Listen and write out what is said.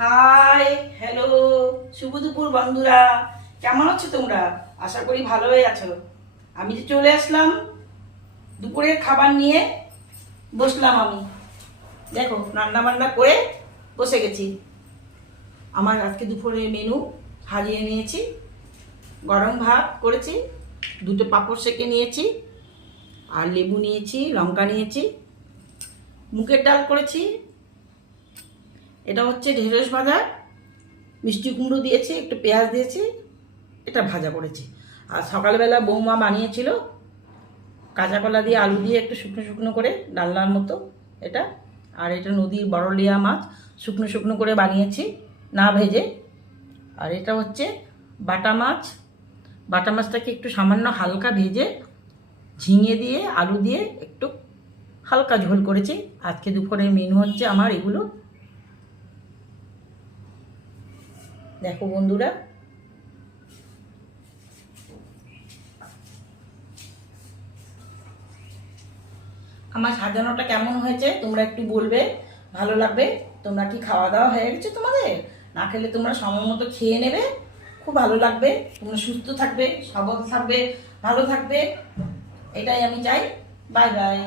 High, hello, শুভ দুপুর বন্ধুরা। কেমন আছো তোমরা? আশা করি ভালোই আছো। আমি যে চলে আসলাম দুপুরের খাবার নিয়ে বসলাম। আমি দেখো রান্না বান্না করে বসে গেছি। আমার আজকে দুপুরের মেনু হারিয়ে নিয়েছি। গরম ভাত করেছি, দুটো পাঁপড় সেঁকে নিয়েছি, আর লেবু নিয়েছি, লঙ্কা নিয়েছি, মুগের ডাল করেছি। এটা হচ্ছে ঢেঁড়স ভাজা, মিষ্টি কুমড়ো দিয়েছি, একটু পেঁয়াজ দিয়েছি, এটা ভাজা করেছি। আর সকালবেলা বৌমা বানিয়েছিল কাঁচা কলা দিয়ে আলু দিয়ে একটু শুকনো শুকনো করে ডালনার মতো এটা। আর এটা নদীর বড়লিয়া মাছ, শুকনো শুকনো করে বানিয়েছি, না ভেজে। আর এটা হচ্ছে বাটা মাছ। বাটা মাছটাকে একটু সামান্য হালকা ভেজে ঝিঙে দিয়ে আলু দিয়ে একটু হালকা ঝোল করেছি। আজকে দুপুরের মেনু হচ্ছে আমার এগুলো। দেখো বন্ধুরা, আমার সাজানোটা কেমন হয়েছে তোমরা একটু বলবে, ভালো লাগবে। তোমরা কি খাওয়া দাওয়া হয়ে গেছে তোমাদের? না খেলে তোমরা সময় মতো খেয়ে নেবে, খুব ভালো লাগবে। তোমরা সুস্থ থাকবে, সবল থাকবে, ভালো থাকবে, এটাই আমি চাই। Bye bye.